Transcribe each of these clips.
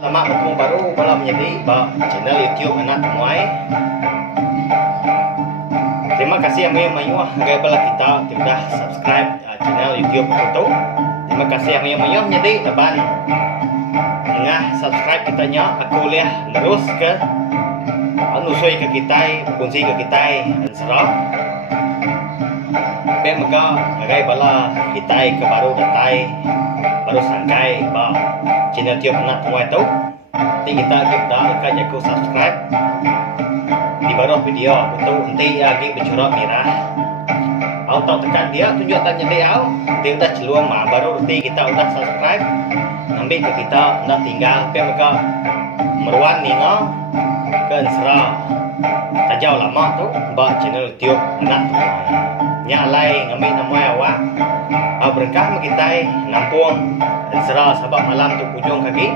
Selamat bertemu baru malam menjadi channel YouTube anak muai. Terima kasih yang menyuah agar bala kita sudah subscribe channel YouTube itu. Terima kasih yang menyuah menjadi depan ngah subscribe kita nya aku lihat terus ke anusoi ke kita kunci ke kita serah. Tapi maka agar bala kita ke baru datai baru sangkai channel YouTube anak muai itu. Nanti kita akan jago subscribe di bawah video betul nanti lagi bercorak merah. Au tahu tekan dia tunjuk tanya dia dia udah celuang baru nanti kita udah subscribe ambil ke kita nak tinggal pe maka meruan ningo ke serah tajau lama tu channel YouTube anak tu nyalai ngambil nama awak berkah kita nampung serah sabak malam tu kunjung kaki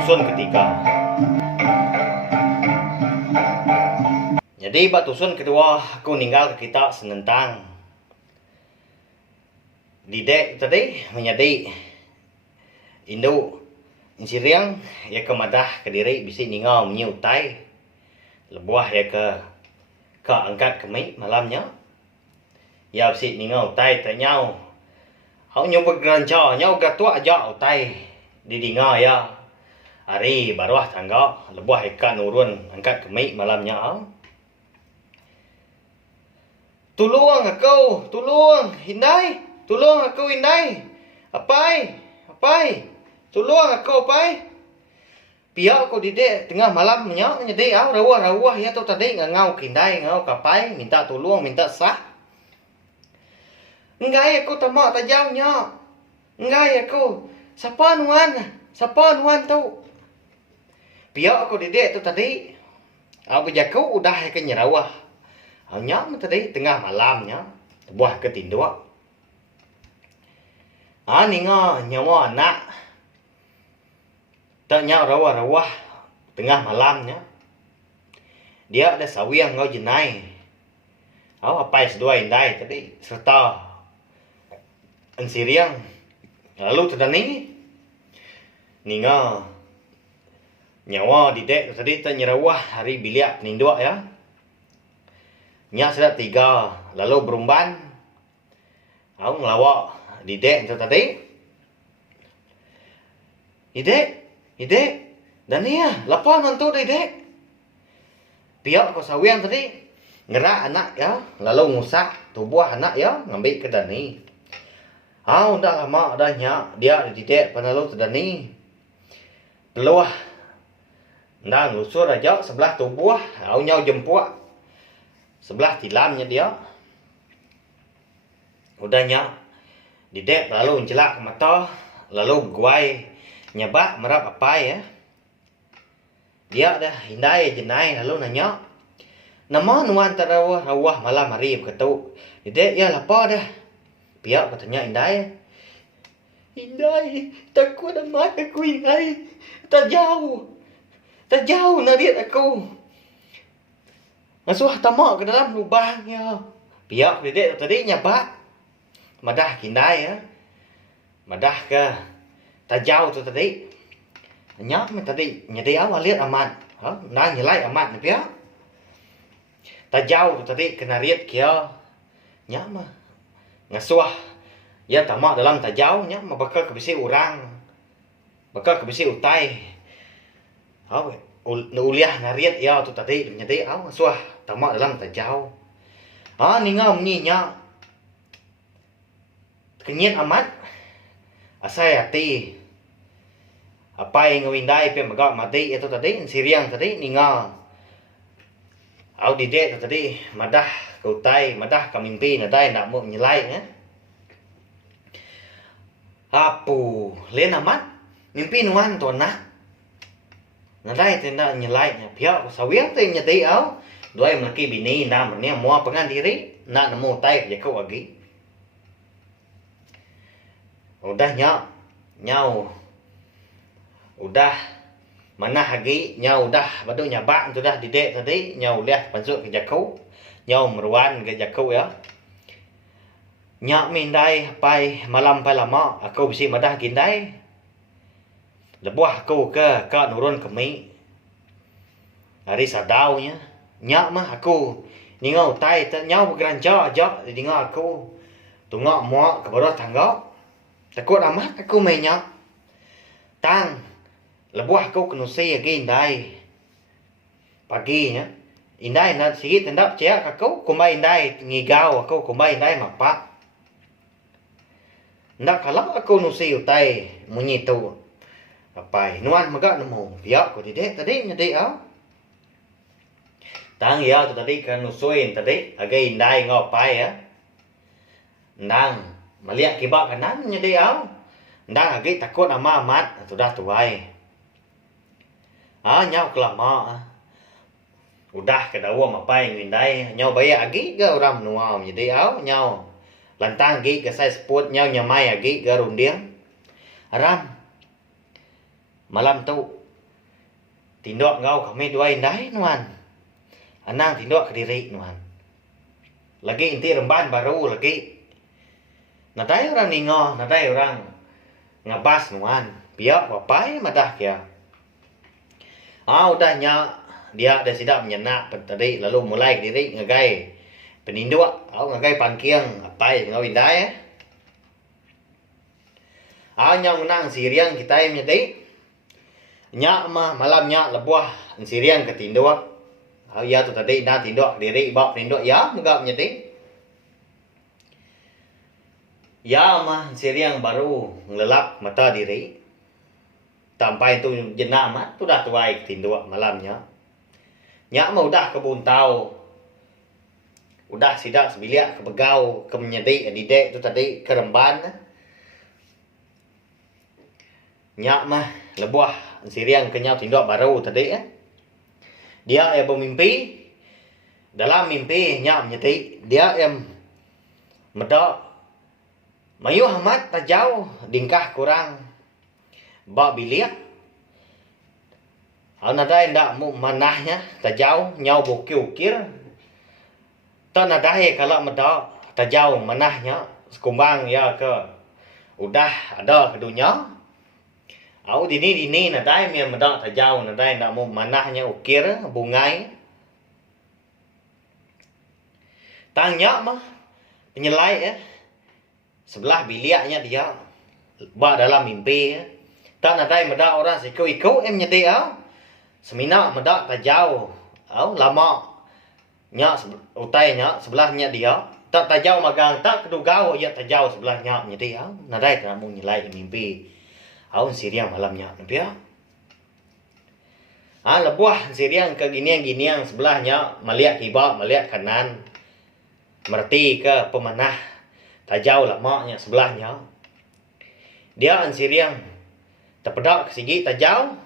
tusun ketiga. Jadi tusun kedua aku ninggal ke kita senentang didek tadi menjadi Indo insiriang ya ke madah ke diri bisi ningau menyutai lebuah ya ke angkat kemi malamnya ya bisi ningau tai tanyau hau nyoba granca nyau gatua aja tai didinga ya hari baruah tangga lebuah ikan urun angkat kemi malamnya tolong aku tolong hindai tolong aku hindai apai tolong aku apai pihak aku didek tengah malamnya jadi rawah ya tu tadi ngau hindai ngau kapai minta tolong minta sah enggak aku tamak tajaunya enggak aku siapa nuan tu pihak aku didek tu tadi aku jago udah ke nyerawah hanya tadi tengah malamnya buah ketindua ninga nyawa anak tanya rawah tengah malamnya dia ada sawiang ngau jenai apa dua indai tadi serta ansiriang lalu tadi ninga nyawa didek tadi tanya rawah hari biliak penindua ya nya sudah 3 lalu berumban au ngelawak didek itu tadi idek dan iya lapar nantu didek pihak ko sawiang tadi ngerak anak ya lalu ngusak tubuh anak ya ngambil ke dani udah lama dah nyak dia didek panalu tedani peluah nang ngusur aja sebelah tubuh au nyau jemput sebelah tilamnya dia udahnya didek lalu mencelak ke mata lalu guai nyabak merap apa ya dia dah hindai jenai lalu nanya nama nuan terawah malam hari begitu didek ya lapar dah pihak katanya hindai takut amat aku hindai tak jauh nariat aku Masuah tamak ke dalam lubangnya. Pihak dedek tadi nyabak. Madah hindai ya. Madah ke tajau tu tadi. Nyak me tadi nyedi awal lihat amat. Nah nyelai amat ni pihak. Tajau tu tadi kena riat kia. Nyak mah ngasuah. Ya tamak dalam tajau nyak mah bakal kebisi orang. Bakal kebisi utai. Uliah nariat ya tu tadi nyedi ngasuah tamak dalam tajau. Ningau menyinya kenyit amat asai hati apa yang ngawindai pe magak mati itu tadi siriang tadi ningau au didek tadi madah kautai madah kamimpi nadai nak mau nyelai apu len amat mimpi nuan tu nak nadai tenda nyelai pihak sawiang tu nyati au dua laki bini namanya mua pengan diri nak nemu tai jago lagi udah nyau udah mana lagi nyau udah badu nyabak sudah didek tadi nyau lihat masuk ke jago nyau meruan ke jago ya nyak mindai pai malam pai lama aku bisi madah gindai Lebuah aku ke nurun kami. Hari sadaunya. Nyak mah aku. Ningau tai nyau bergeranca aja. Ningau aku. Tungok muak ke bawah tangga. Takut amat aku menyak. Tang. Lebuah aku kenusi lagi indai. Paginya. Indai nak sikit tendap ciak aku. Kumbai indai ngigau aku. Kumbai indai mapak. Ndak kalau aku nusi utai. Munyi tu. Apa nuan magak nemu biak ko dide tadi nyedi au tang ya tu tadi kan nusuin tadi agai indai ngopai ya ndang maliak kibak kanan nyedi au ndang agai takut ama amat sudah tuai nyau kelama udah kedawa mapai ngindai nyau baya agi ga uram nuam nyedi au nyau lantang gi ga sai sport nyau nyamai agi ga rundiang aram malam tu tindok ngau kami dua indai nuan anang tindok ke diri nuan lagi inti remban baru lagi nadai orang ningo nadai orang ngabas nuan biak wapai madah kia udahnya dia dah sidak menyenak tadi lalu mulai ke diri ngagai penindok ngagai pankiang apa ngau indai nyong nang siriang kita yang nyedi nyak mah malam nyak lebuah sirian ke tindok. Ya tu tadi dah tindok diri bawa tindok ya enggak nyedi. Ya mah sirian baru ngelelap mata diri. Sampai tu jenak mah tu dah tuai ke tindok malamnya. Nyak mah udah kebun tau. Udah sidak sebiliak ke begau ke menyedi didek tu tadi ke remban. Nyak mah lebuah siriang kenyau tindok baru tadi dia yang bermimpi dalam mimpi nyak menyeti dia yang medak mayu amat tajau dingkah kurang bak bilik nadai ndak mu manahnya tajau nyau bukir-ukir tak nadai kalau medak tajau manahnya sekumbang ya ke udah ada ke dunia dini nadai mi medak tajau nadai nak mau manahnya ukir bungai tangnya mah penyelai sebelah biliaknya dia ba dalam mimpi tak nadai medak orang sikau-ikau nyedi semina medak tajau lama nya utai nya sebelahnya dia tak tajau magang tak kedugau ya tajau sebelahnya nyedi nadai tak mau nyelai mimpi siriang malamnya nampak lebuah siriang ke giniang sebelahnya melihat kibak melihat kanan merti ke pemanah tajau lamaknya sebelahnya dia siriang terpedak ke sigi tajau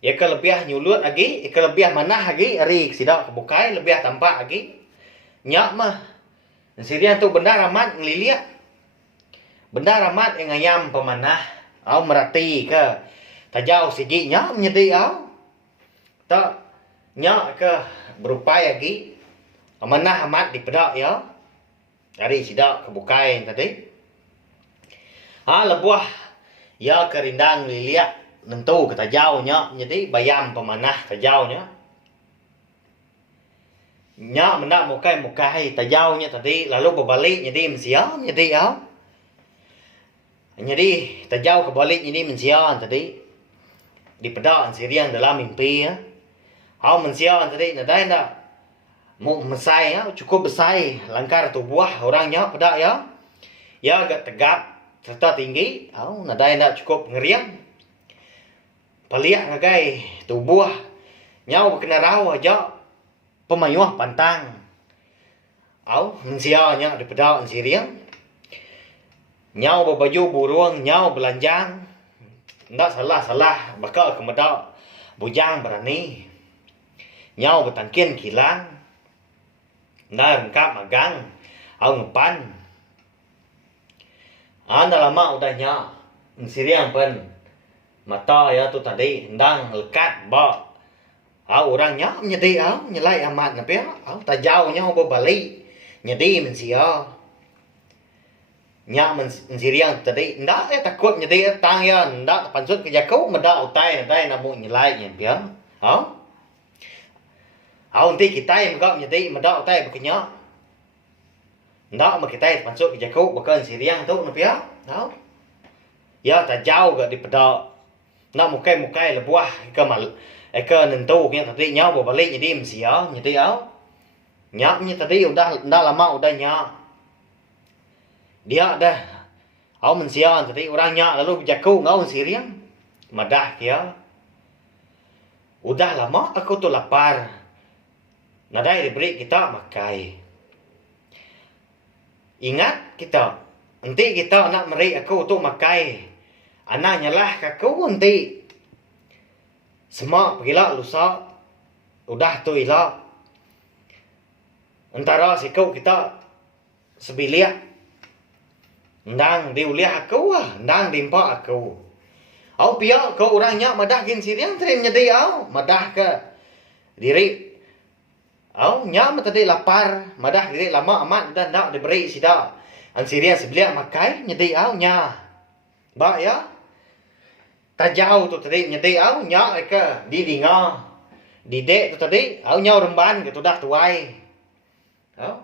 ya ke lebih nyulut lagi ke lebih manah lagi hari sidak kebukai lebih tampak lagi nyak mah siriang tu benda ramat ngeliliak benda ramat yang ngayam pemanah merati ke tajau sigi nya menyedi tak nya ke berupaya lagi amanah amat dipedak ya dari sidak kebukai tadi lebuah ya kerindang liliak nentu ke tajau nya jadi bayam pemanah tajau nya mendak mukai tajau nya tadi lalu berbalik jadi mensiam jadi jadi tajau kebalik ini mensian tadi di pedak sirian dalam mimpi mensian tadi nadai ndak mau mesai cukup besai langkar tubuh orangnya pedak ya agak tegap serta tinggi nadai ndak cukup ngeriang paliak ngagai tubuh nyau kena raw aja pemayuh pantang mensiannya di pedak sirian nyau berbaju burung, nyau belanjang. Ndak salah, bakal kemedak bujang berani. Nyau bertangkin kilang. Ndak rengkap magang, ngepan. Anda lama udah nyak, siriang pen. Mata ya tu tadi, ndang lekat bak. Orangnya nyedi nyelai amat napi tajau nyau berbalik. Nyedi mensia. nyak mensiriang tadi ndak takut nyedi tang ya ndak pansut ke jakau medak utai nadai namu nyelai nya pia ha nanti kita yang gak nyedi medak utai bekenya ndak mà kita pansut ke jakau bakal siriang tu pia ha ya ta jauh gak di pedak nak mukai lebuah ke mal ke nentu nya tadi nya balik nyedi mesia nyedi au nyaknya tadi udah ndak lama udah nyak dia dah au mensian tadi orangnya lalu jaku ngau siriang madah dia udah lama aku tuh lapar nadai diberi kita makai ingat kita nanti kita nak meri aku tuh makai anaknya lah aku nanti semua pergilah lusa udah tuh ilah antara sikau kita sebilia ndang diuliah aku ndang dimpa aku au pia ko orangnya madah gin siriang trimnya di au madah ke diri au nya tadi lapar madah diri lama amat dan ndak diberi sida an siriang sebelia makai nyedi au nya ba ya tajau tu tadi nyedi au nya ke di dinga di dek tu tadi au nya remban ke tu dah tuai au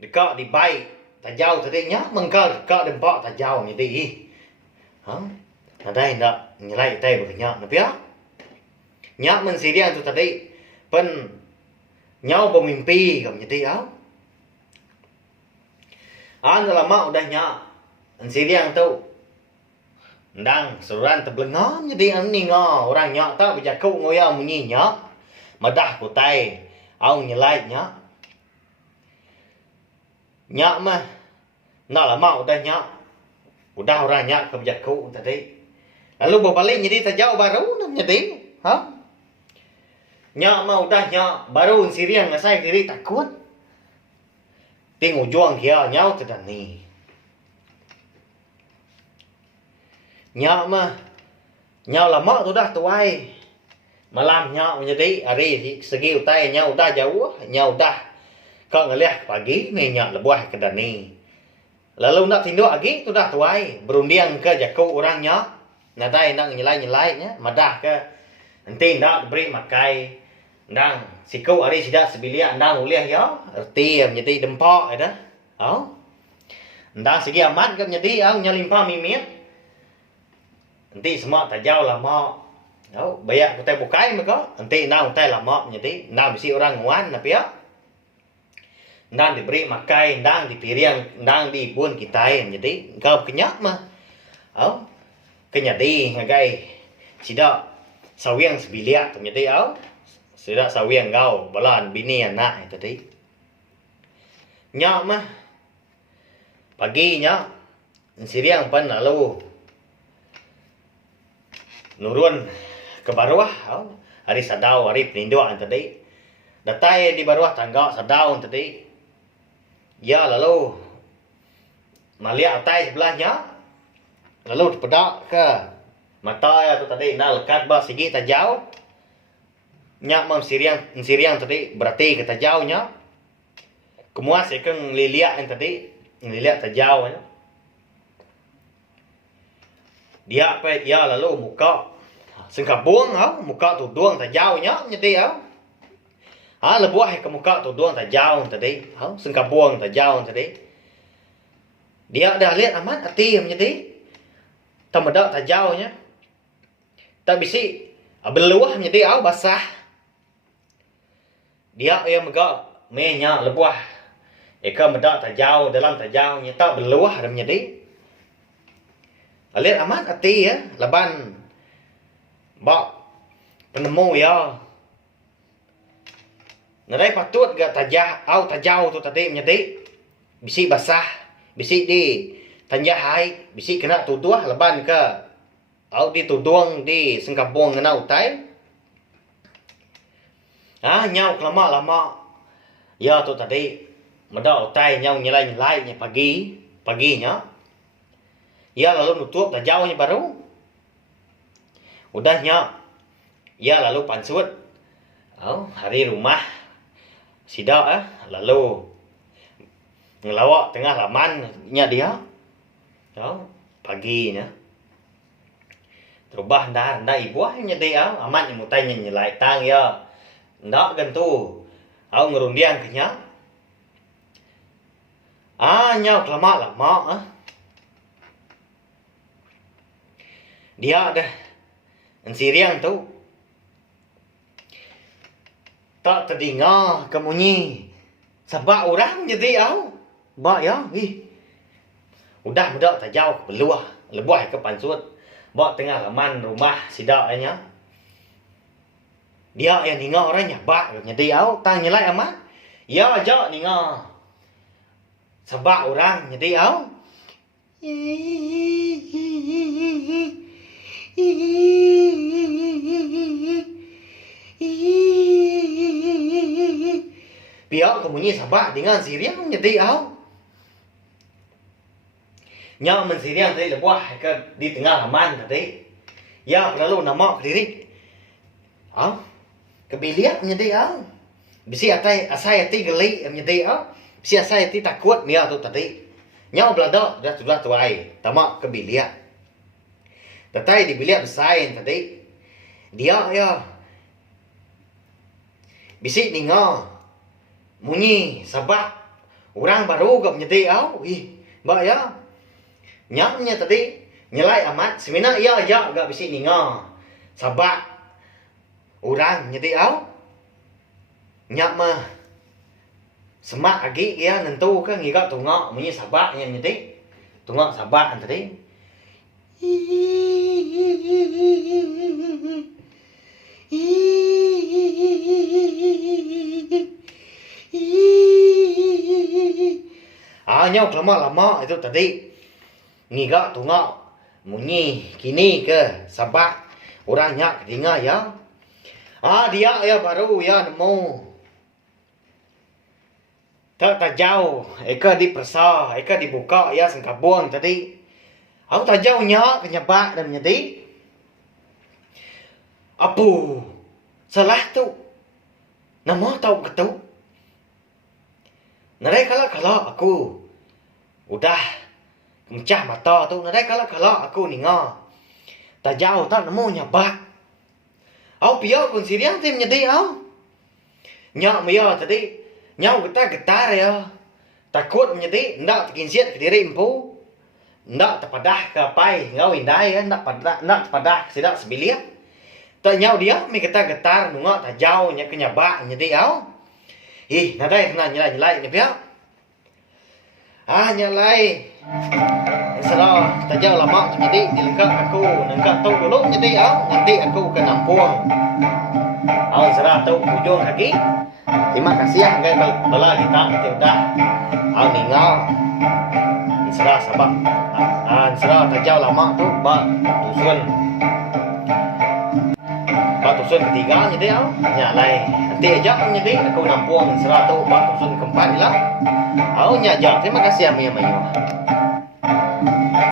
dekat di baik tajau tadi nya mengkal ka dempak tajau ni di ha nadai ndak nyelai tai bernya napia nya mensirian tu tadi pen nyau bermimpi kam nyeti au lama udah nya mensirian tu ndang suran teblengam nyedi ni ngo orang nya ta bejaku ngoya munyi nya madah ku tai au nyelai nya nyak mah nak lama udah nyak udah orang nyak ke jaku tadi lalu berbalik jadi tajau baru jadi ha nyak mah udah nyak baru siriang ngasai diri takut ting ujung dia nyau tedani nyak mah nyau lama tu dah tuai malam nyak menjadi hari segi utai nyau udah jauh nyau udah kau ngelihat pagi minyak lebuah ke dani. Lalu nak tindak lagi tu dah tuai berundiang ke jaku orangnya. Nadai nak nyelai nya madah ke nanti nak beri makai ndang siku hari sidak sebilia ndang uliah ya erti menjadi dempak ada. Oh. Ndang segi amat ke menjadi au nyalimpa mimit. Nanti semua tajau lama. Oh, bayak kutai bukai maka nanti nang kutai lama menjadi nang bisi orang nguan tapi ya ndang diberi makai, ndang dipiriang, ndang dibun kita jadi kau kenyak mah, au kenyadi ngagai sida sawiang sebilia tu jadi au sida sawiang kau balan bini anak tadi nyak mah pagi nyak siriang pan lalu nurun ke bawah au hari sadau hari peninduan tadi datai di bawah tangga sadau tadi ya lalu melihat atai sebelahnya lalu pedak ke mata ya tu tadi nak lekat bah segi tajau nyak mam siriang tadi berarti ke tajaunya kemuas ikeng liliak yang tadi liliak tajau ya dia apa ya lalu muka sengkap buang muka tu duang tajaunya nyeti lebuah ke muka tu doang tak jauh tadi. Sengkap buang tak jauh tadi. Dia dah lihat amat hati menjadi. Tak medak tak jauhnya. Tak bisi beluah menjadi basah. Dia yang megak menya lebuah. Eka medak tak jauh dalam tak jauhnya tak beluah dah menjadi. Lihat amat hati ya leban bak penemu ya. Nadai patut ga tajau tu tadi menjadi bisi basah, bisi di tanjahai, bisi kena tuduh leban ke au di tuduang di sengkapung ngena utai. Nyau lama-lama ya tu tadi meda utai nyau nyelai nya paginya. Ya lalu nutup tajaunya baru. Udahnya ya lalu pansut. Hari rumah sidak lalu ngelawak tengah laman nya dia. Đó, paginya. Terubah nda ibu nya dia amat yang mutai nya lai tang ya. Nda gantu. Au ngerundian kenya. Nyau lama dia dah siriang tu tak terdengar kemunyi sebab orang jadi au ba ya udah mudak tak jauh beluah lebuh ke pansut ba tengah laman rumah sidak nya dia yang dengar orangnya ba jadi au tang nyelai amat ya aja dengar sebab orang jadi au pihak kemunyi sabak dengan siriang jadi au nya mensiriang tadi lebuah ke di tengah laman tadi ya perlu nama diri au kebiliak jadi au bisi atai asai ati geli jadi au bisi asai ati takut nia tu tadi nya belada sudah tuai tamak kebiliak tatai di biliak besain tadi dia ya bisi ninga munyi sabak orang baru gak nyedi au mbak ya nyamnya tadi nyelai amat semina ya gak bisi ninga sabak orang nyedi au nyak mah semak lagi ya nentu kan ngiga tungak munyi sabak yang nyedi tungak sabak tadi nyau lama itu tadi ngiga tungak munyi kini ke sabak orang nyak dengar ya dia ya baru ya nemu tak jauh eka dipersa eka dibuka ya sengkabung tadi aku tak jauh nyak penyebab dan jadi apu salah tu nama tahu ketu nadai kalau aku udah mencah mata tu nadai kalau aku ninga tak jauh tak nemu nyabak au pia pun siriang tu menjadi au nyak maya tadi nyau kita getar ya takut menjadi ndak terkinsiat ke diri empu ndak terpadah ke pai ngau indai ndak terpadah sidak sebilia tak nyau dia mi kita getar nunga tak jauh nya kenyabak menjadi au nadai kena nyelai ni pia nyalai Salah, tak jauh lama jadi dilengkap aku nengkap tahu dulu jadi nanti aku ke Nampung. Serah tahu ujung kaki. Terima kasih ya guys bala kita udah ninggal. Serah sabak. Serah tak jauh lama tu ba tusun ketiga jadi nyalai. Nanti aja jadi aku Nampung serah tahu ba tusun keempat lah. Nyajak terima kasih ya Mia.